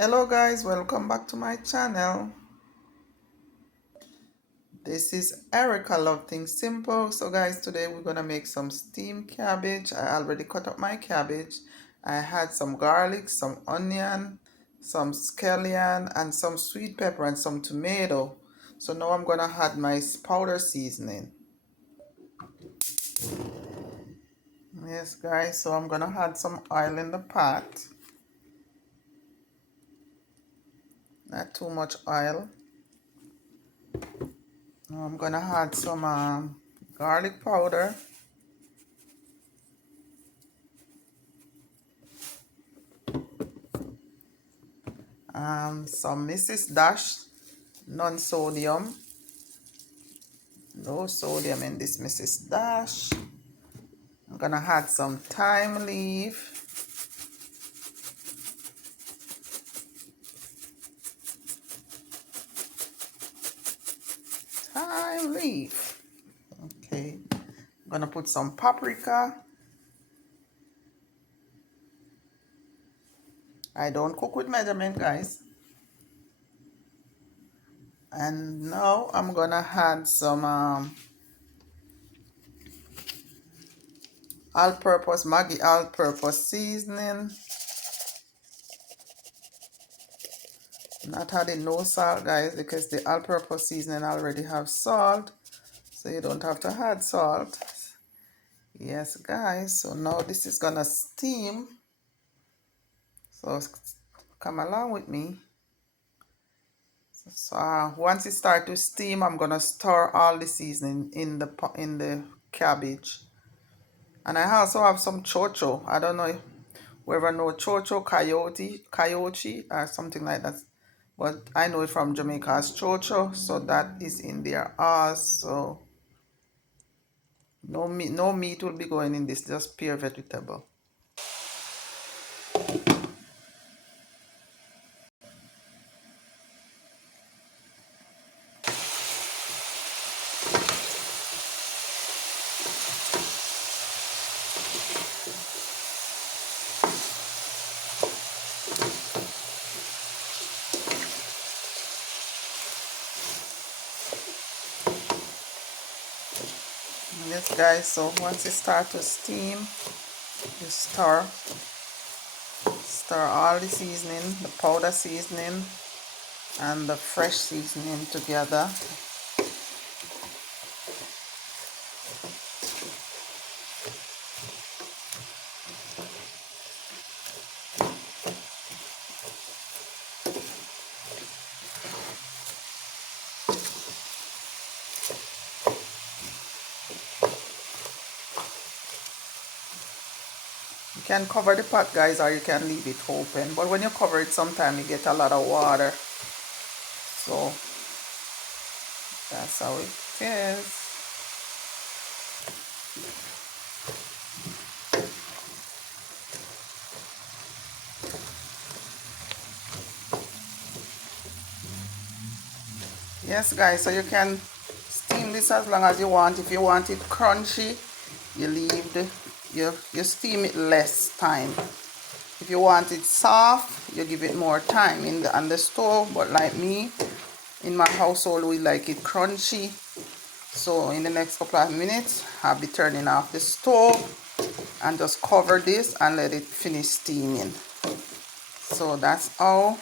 Hello guys, welcome back to my channel. This is Erica Love Things Simple. So guys, today we're gonna make some steamed cabbage. I already cut up my cabbage. I had some garlic, some onion, some scallion, and some sweet pepper and some tomato. So now I'm gonna add my powder seasoning. Yes guys, so I'm gonna add some oil in the pot. Not too much oil. Now I'm gonna add some garlic powder. Some Mrs. Dash non-sodium. No sodium in this Mrs. Dash. I'm gonna add some thyme leaf. Thyme leaf. Okay. I'm gonna put some paprika. I don't cook with measurement, guys. And now I'm gonna add some all-purpose Maggi all-purpose seasoning. Not adding no salt, guys, because the all-purpose seasoning already have salt, so you don't have to add salt. Yes guys, so now this is gonna steam, so come along with me. So once it start to steam, I'm gonna stir all the seasoning in the cabbage. And I also have some chocho. I don't know if whoever know chocho, coyote or something like that, but I know it from Jamaica as chocho, so that is in there also. No meat will be going in this, just pure vegetable. Yes guys, so once it start to steam, you stir all the seasoning, the powder seasoning and the fresh seasoning together. You can cover the pot, guys, or you can leave it open, but when you cover it, sometimes you get a lot of water, so that's how it is. Yes guys, so you can steam this as long as you want. If you want it crunchy, you leave you steam it less time. If you want it soft, you give it more time on the stove. But like me, in my household, we like it crunchy. So in the next couple of minutes, I'll be turning off the stove and just cover this and let it finish steaming. So that's how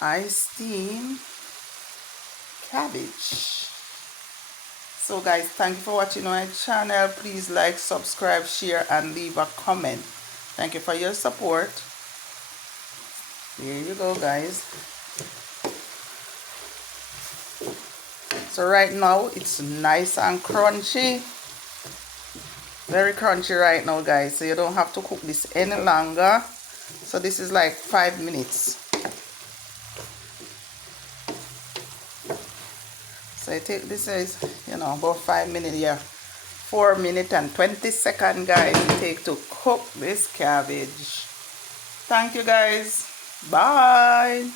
I steam cabbage. So guys, thank you for watching my channel. Please like, subscribe, share and leave a comment. Thank you for your support. Here you go guys. So right now it's nice and crunchy. Very crunchy right now guys, so you don't have to cook this any longer. So this is like 5 minutes. So I take this is, about 5 minutes here. 4 minutes and 20 seconds, guys, it take to cook this cabbage. Thank you, guys. Bye.